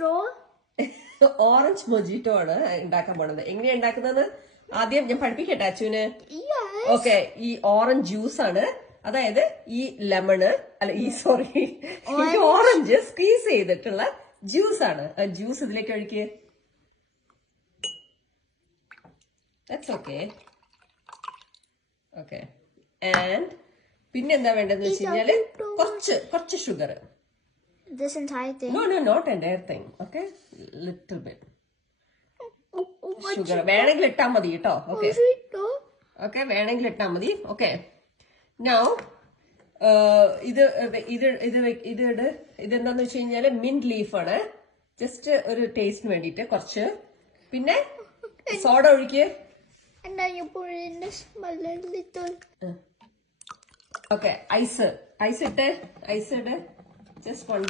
mojito. Orange mojito ആണ് ഉണ്ടാക്കാൻ പോണത്. എങ്ങനെയാ ഉണ്ടാക്കുന്നത് ആദ്യം ഞാൻ പഠിപ്പിക്കട്ടെ അച്ചുവിന്. ഓക്കെ, ഈ ഓറഞ്ച് ജ്യൂസ് ആണ്, അതായത് ഈ ലെമണ് അല്ല ഈ സോറി ഈ ഓറഞ്ച് സ്ക്വീസ് ചെയ്തിട്ടുള്ള ജ്യൂസ് ആണ്. ജ്യൂസ് ഇതിലേക്ക് ഒഴിക്ക്. That's okay. ഓക്കെ, ആൻഡ് പിന്നെ എന്താ വേണ്ടതെന്ന് വെച്ച് കഴിഞ്ഞാല് കുറച്ച് sugar. This entire thing? No, not entire thing. Okay, little bit. Sugar വേണമെങ്കിൽ ഇട്ടാ മതി കേട്ടോ. ഓക്കെ ഓക്കെ, വേണമെങ്കിൽ ഇട്ടാ മതി. ഓക്കെ, നൗ ഇതെന്താന്ന് വെച്ച് കഴിഞ്ഞാല് മിന്റ് ലീഫ് ആണ്. ജസ്റ്റ് ഒരു ടേസ്റ്റിന് വേണ്ടിട്ട് കുറച്ച്. പിന്നെ സോഡ ഒഴിക്ക്. And then you put it in the small little. Okay, ice ഇട്ട്. ജസ്റ്റ് 1